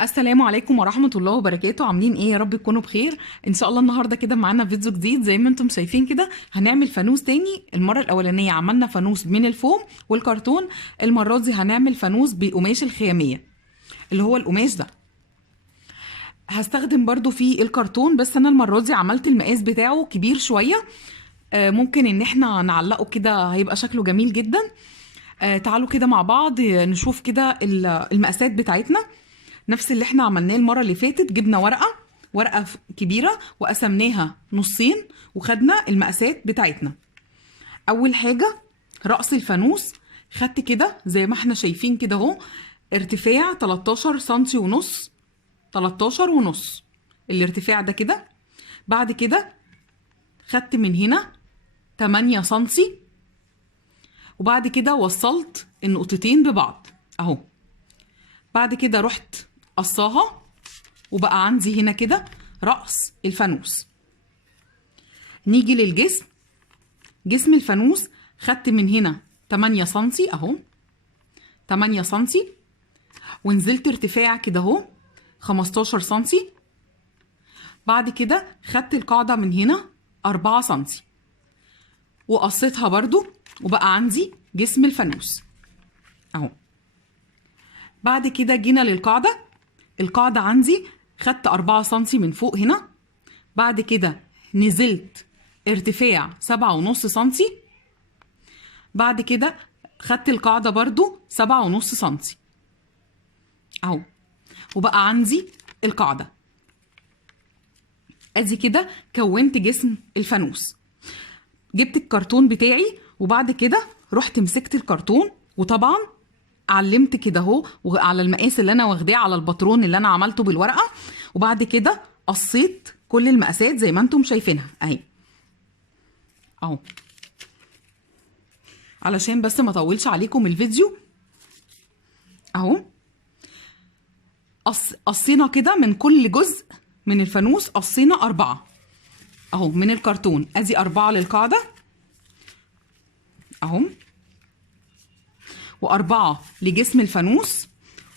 السلام عليكم ورحمة الله وبركاته. عاملين ايه؟ يا رب تكونوا بخير. ان شاء الله النهاردة كده معانا فيديو جديد. زي ما انتم شايفين كده هنعمل فانوس تاني. المرة الاولانية عملنا فانوس من الفوم والكرتون. المرة دي هنعمل فانوس بقماش الخيامية اللي هو القماش ده. هستخدم برضو فيه الكرتون، بس انا المرة دي عملت المقاس بتاعه كبير شوية. ممكن ان احنا نعلقه كده، هيبقى شكله جميل جدا. تعالوا كده مع بعض نشوف كده المقاسات بتاعتنا. نفس اللي احنا عملناه المرة اللي فاتت. جبنا ورقة كبيرة وقسمناها نصين وخدنا المقاسات بتاعتنا. أول حاجة رأس الفانوس، خدت كده زي ما احنا شايفين كده اهو ارتفاع 13 سنتي ونص، 13 ونص الارتفاع ده كده. بعد كده خدت من هنا 8 سنتي، وبعد كده وصلت النقطتين ببعض اهو. بعد كده رحت قصاها وبقى عندي هنا كده رأس الفانوس. نيجي للجسم. جسم الفانوس خدت من هنا 8 سنتي اهو، 8 سنتي، ونزلت ارتفاع كده اهو 15 سنتي. بعد كده خدت القاعدة من هنا 4 سنتي وقصيتها برضو، وبقى عندي جسم الفانوس اهو. بعد كده جينا للقاعدة. القاعدة عندي خدت 4 سنتي من فوق هنا. بعد كده نزلت ارتفاع 7.5 سنتي. بعد كده خدت القاعدة برضو 7.5 سنتي اهو، وبقى عندي القاعدة. ادي كده كونت جسم الفانوس. جبت الكرتون بتاعي وبعد كده رحت مسكت الكرتون، وطبعا علمت كده اهو على المقاس اللي انا واخداه على الباترون اللي انا عملته بالورقة. وبعد كده قصيت كل المقاسات زي ما انتم شايفينها اهي اهو، علشان بس ما اطولش عليكم الفيديو اهو. قصينا كده من كل جزء من الفانوس، قصينا 4 اهو من الكرتون. ادي 4 للقاعدة اهو، و4 لجسم الفانوس،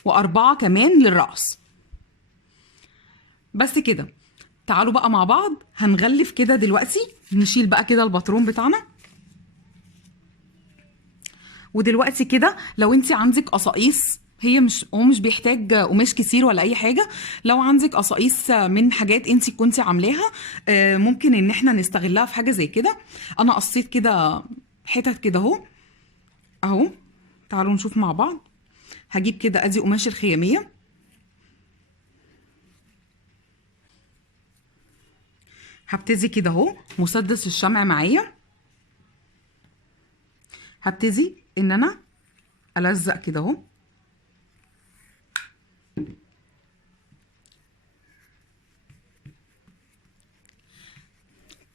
و4 كمان للرأس. بس كده. تعالوا بقى مع بعض هنغلف كده دلوقتي. نشيل بقى كده الباترون بتاعنا. ودلوقتي كده لو انت عندك قصاقيس، هو مش بيحتاج قماش كتير ولا اي حاجه. لو عندك قصاقيس من حاجات انت كنتي عاملاها، ممكن ان احنا نستغلها في حاجه زي كده. انا قصيت كده حتت كده اهو اهو. تعالوا نشوف مع بعض. هجيب كده ادي قماش الخياميه، هبتدي كده اهو مسدس الشمع معايا. هبتدي ان انا الزق كده اهو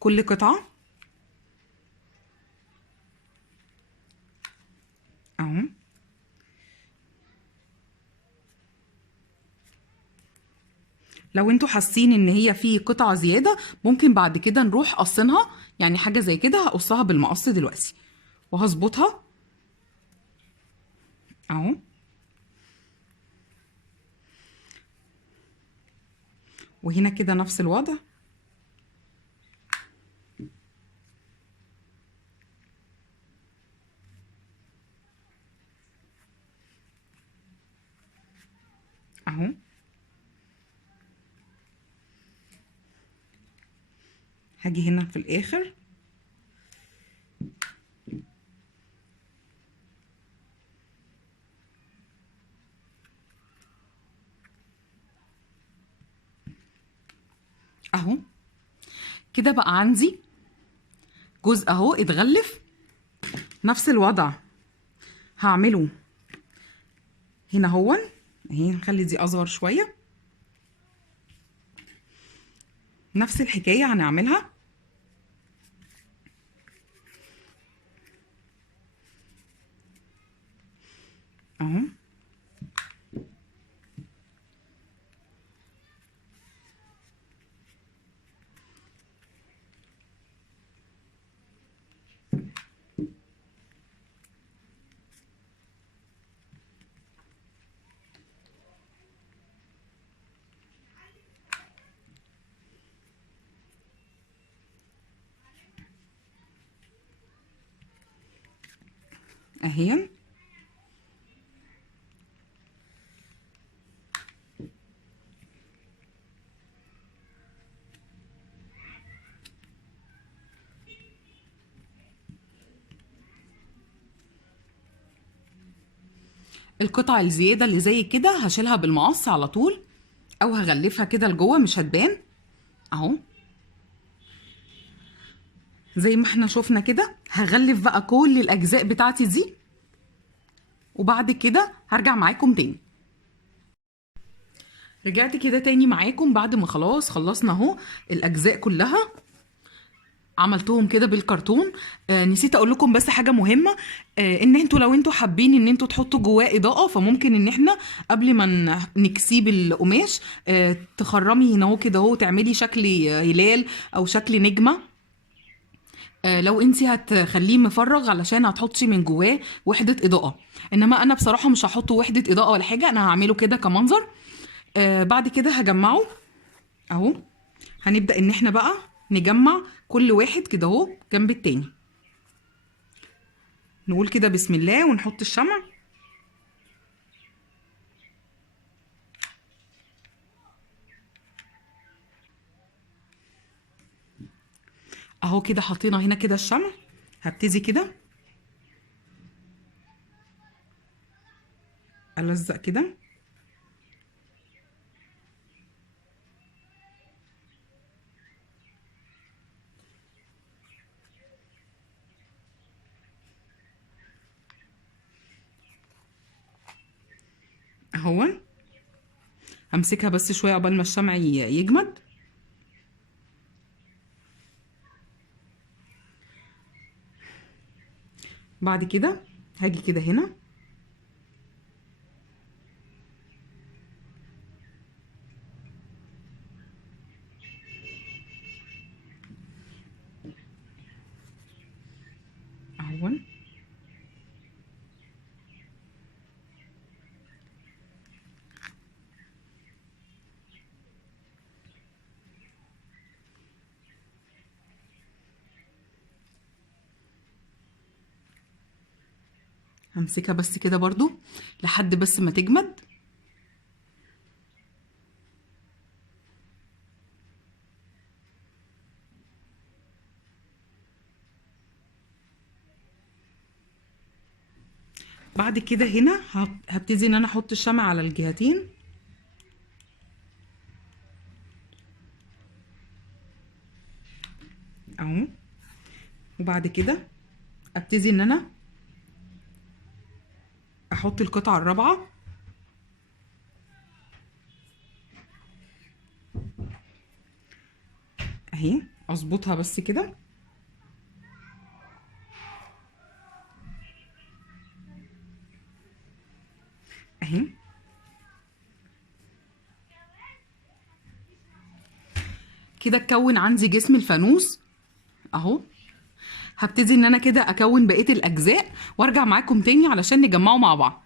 كل قطعه اهو. لو انتوا حاسين ان هي في قطعه زياده ممكن بعد كده نروح قصينها، يعني حاجه زي كده هقصها بالمقص دلوقتي وهظبطها اهو. وهنا كده نفس الوضع اهو. هاجي هنا في الاخر اهو. كده بقى عندي جزء اهو اتغلف. نفس الوضع هعمله هنا هون اهي. نخلي دي اصغر شويه. نفس الحكايه هنعملها اهو. اهي. القطع الزيادة اللي زي كده هشيلها بالمقص على طول، او هغلفها كده لجوه مش هتبان اهو. زي ما احنا شفنا كده هغلف بقى كل الاجزاء بتاعتي دي، وبعد كده هرجع معاكم تاني. رجعت كده تاني معاكم بعد ما خلاص خلصنا اهو الاجزاء كلها، عملتهم كده بالكرتون. نسيت اقول لكم بس حاجه مهمه، ان انتوا لو انتوا حابين ان انتوا تحطوا جواه اضاءه، فممكن ان احنا قبل ما نكسيه بالقماش تخرمي هنا اهو كده اهو، تعملي شكل هلال او شكل نجمه. لو انتي هتخليه مفرغ علشان هتحطي من جواه وحده اضاءه، انما انا بصراحه مش هحطه وحده اضاءه ولا حاجه، انا هعمله كده كمنظر. بعد كده هجمعه اهو. هنبدأ ان احنا بقى نجمع كل واحد كده اهو جنب التاني. نقول كده بسم الله ونحط الشمع اهو كده. حطينا هنا كده الشمع، هبتدي كده ألزق كده اهو. همسكها بس شوية قبل ما الشمع يجمد. بعد كده هاجي كده هنا اهو. همسكها بس كده برضو لحد بس ما تجمد. بعد كده هنا هبتدي ان انا احط الشمع على الجهتين اهو. وبعد كده ابتدي ان انا احط القطعة الرابعة اهي، اظبطها بس كده اهي. كده اتكون عندي جسم الفانوس اهو. هبتدي ان انا كده اكون بقية الاجزاء وارجع معاكم تاني علشان نجمعه مع بعض.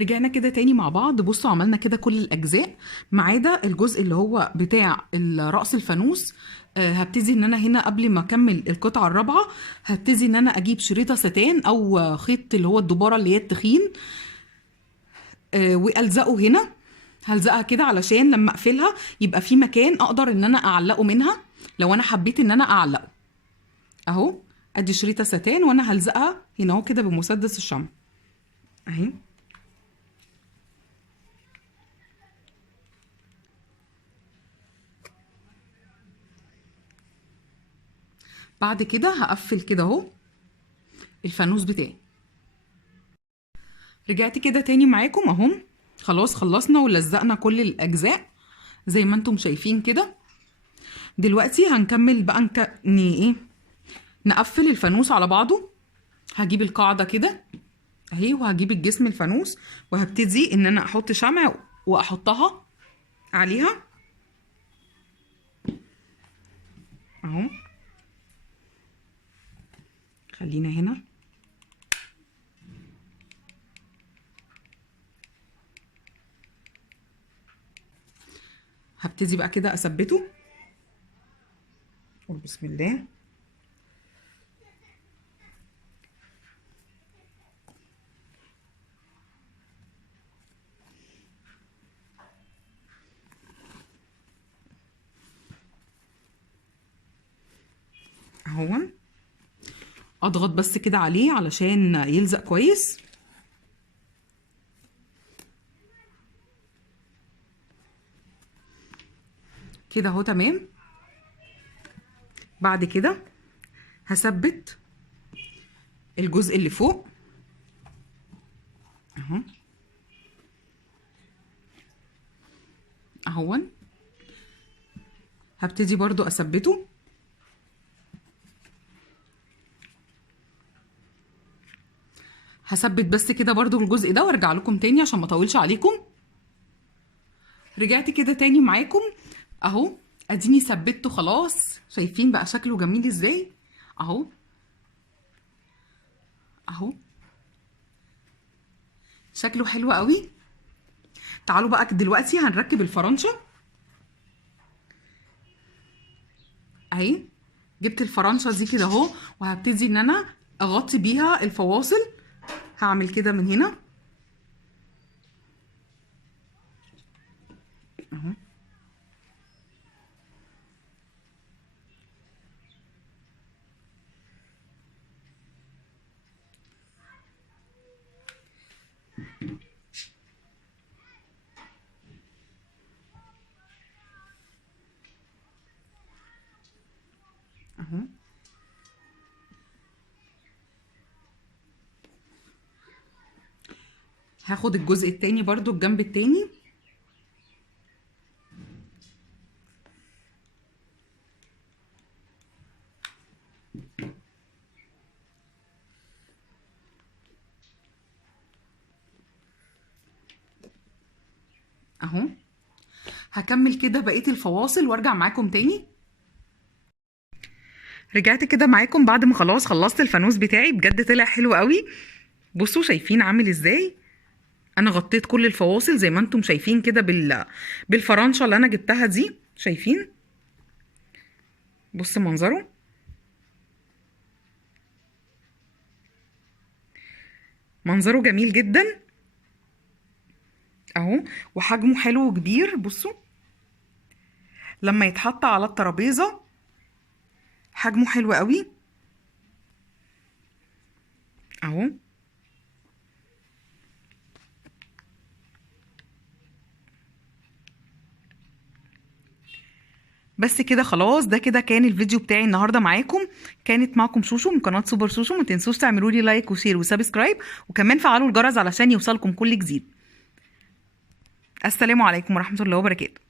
رجعنا كده تاني مع بعض. بصوا عملنا كده كل الاجزاء ما عدا الجزء اللي هو بتاع رأس الفانوس. هبتدي ان انا هنا قبل ما اكمل القطعة الرابعة هبتدي ان انا اجيب شريطة ستان او خيط اللي هو الدبارة اللي هي التخين، والزقه هنا. هلزقها كده علشان لما اقفلها يبقى في مكان اقدر ان انا اعلقه منها لو انا حبيت ان انا اعلقه اهو. ادي شريطة ستان وانا هلزقها هنا اهو كده بمسدس الشمع اهي. بعد كده هقفل كده اهو الفانوس بتاعي. رجعت كده تاني معاكم اهو. خلاص خلصنا ولزقنا كل الاجزاء زي ما انتم شايفين كده. دلوقتي هنكمل بقى ايه، نقفل الفانوس على بعضه. هجيب القاعدة كده اهي وهجيب الجسم الفانوس وهبتدي ان انا احط شمع واحطها عليها اهو. خلينا هنا هبتدي بقى كده اثبته. قول بسم الله. اضغط بس كده عليه علشان يلزق كويس. كده اهو تمام. بعد كده هثبت الجزء اللي فوق اهو، اهون. هبتدي برضو اثبته. هثبت بس كده برضو الجزء ده وارجع لكم تاني عشان ما اطولش عليكم. رجعت كده تاني معاكم اهو، اديني ثبته خلاص. شايفين بقى شكله جميل ازاي؟ اهو اهو، شكله حلو قوي. تعالوا بقى دلوقتي هنركب الفرنشه اهي. جبت الفرنشه دي كده اهو، وهبتدي ان انا اغطي بيها الفواصل. هعمل كده من هنا اهو، اهو. هاخد الجزء التاني برضو الجنب التاني اهو. هكمل كده بقية الفواصل وارجع معاكم تاني. رجعت كده معاكم بعد ما خلاص خلصت الفانوس بتاعي. بجد طلع حلو قوي. بصوا شايفين عامل ازاي؟ انا غطيت كل الفواصل زي ما انتم شايفين كده بالفرنشه اللي انا جبتها دي. شايفين؟ بص منظره، منظره جميل جدا اهو، وحجمه حلو وكبير. بصوا لما يتحط على الترابيزه حجمه حلو قوي اهو. بس كده خلاص. ده كده كان الفيديو بتاعي النهارده معاكم. كانت معكم شوشو من قناه سوبر شوشو. ما تنسوش تعملوا لي لايك وشير وسبسكرايب، وكمان فعلوا الجرس علشان يوصلكم كل جديد. السلام عليكم ورحمه الله وبركاته.